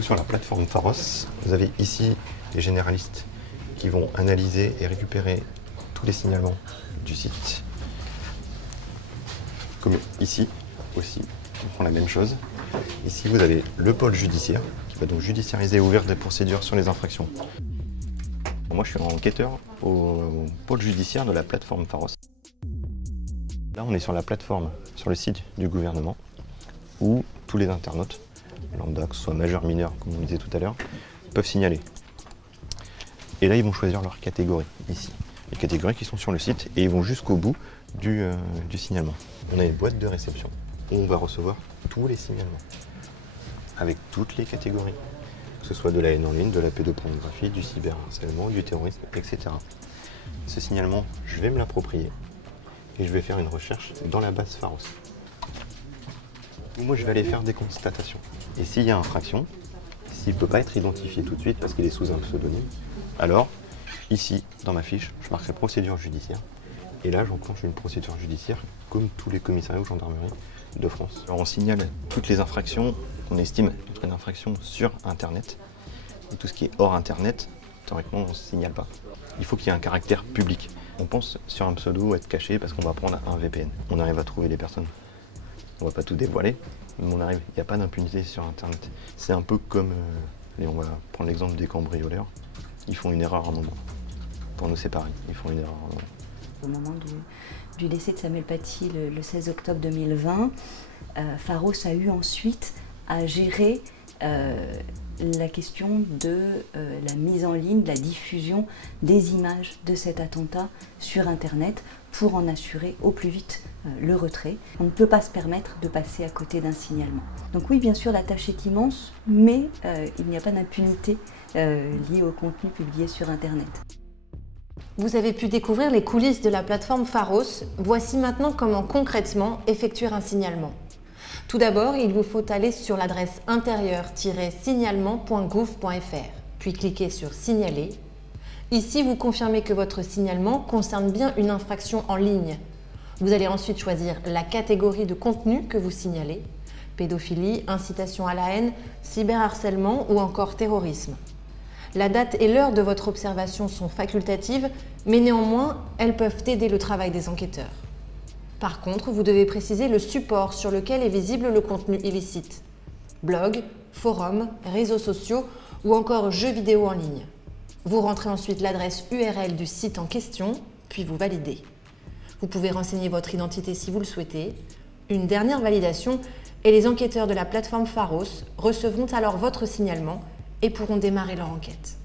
coup, sur la plateforme Pharos, vous avez ici les généralistes qui vont analyser et récupérer tous les signalements du site. Comme ici aussi, ils font la même chose. Ici, vous avez le pôle judiciaire qui va donc judiciariser et ouvrir des procédures sur les infractions. Moi, je suis enquêteur au pôle judiciaire de la plateforme Pharos. Là, on est sur la plateforme, sur le site du gouvernement, où tous les internautes, lambda, que ce soit majeur, mineur, comme on disait tout à l'heure, peuvent signaler. Et là, ils vont choisir leur catégorie, ici. Les catégories qui sont sur le site, et ils vont jusqu'au bout du signalement. On a une boîte de réception où on va recevoir tous les signalements, avec toutes les catégories, que ce soit de la haine en ligne, de la pédopornographie, du cyberharcèlement, du terrorisme, etc. Ce signalement, je vais me l'approprier et je vais faire une recherche dans la base Pharos. Moi, je vais aller faire des constatations. Et s'il y a infraction, s'il ne peut pas être identifié tout de suite parce qu'il est sous un pseudonyme, alors, ici, dans ma fiche, je marquerai procédure judiciaire. Et là, j'enclenche une procédure judiciaire, comme tous les commissariats ou gendarmeries de France. Alors, on signale toutes les infractions qu'on estime être une infraction sur Internet. Et tout ce qui est hors Internet, théoriquement, on ne signale pas. Il faut qu'il y ait un caractère public. On pense sur un pseudo être caché parce qu'on va prendre un VPN. On arrive à trouver les personnes. On ne va pas tout dévoiler, mais on arrive. Il n'y a pas d'impunité sur Internet. C'est un peu comme, allez, on va prendre l'exemple des cambrioleurs. Ils font une erreur à un moment. Pour nous séparer, ils font une erreur à un moment. Au moment du décès de Samuel Paty le 16 octobre 2020, Pharos a eu ensuite à gérer la question de la mise en ligne, de la diffusion des images de cet attentat sur Internet pour en assurer au plus vite le retrait. On ne peut pas se permettre de passer à côté d'un signalement. Donc oui, bien sûr, la tâche est immense, mais il n'y a pas d'impunité liée au contenu publié sur Internet. Vous avez pu découvrir les coulisses de la plateforme Pharos. Voici maintenant comment concrètement effectuer un signalement. Tout d'abord, il vous faut aller sur l'adresse intérieur-signalement.gouv.fr, puis cliquer sur Signaler. Ici, vous confirmez que votre signalement concerne bien une infraction en ligne. Vous allez ensuite choisir la catégorie de contenu que vous signalez, pédophilie, incitation à la haine, cyberharcèlement ou encore terrorisme. La date et l'heure de votre observation sont facultatives, mais néanmoins, elles peuvent aider le travail des enquêteurs. Par contre, vous devez préciser le support sur lequel est visible le contenu illicite. Blog, forum, réseaux sociaux ou encore jeux vidéo en ligne. Vous rentrez ensuite l'adresse URL du site en question, puis vous validez. Vous pouvez renseigner votre identité si vous le souhaitez. Une dernière validation et les enquêteurs de la plateforme Pharos recevront alors votre signalement et pourront démarrer leur enquête.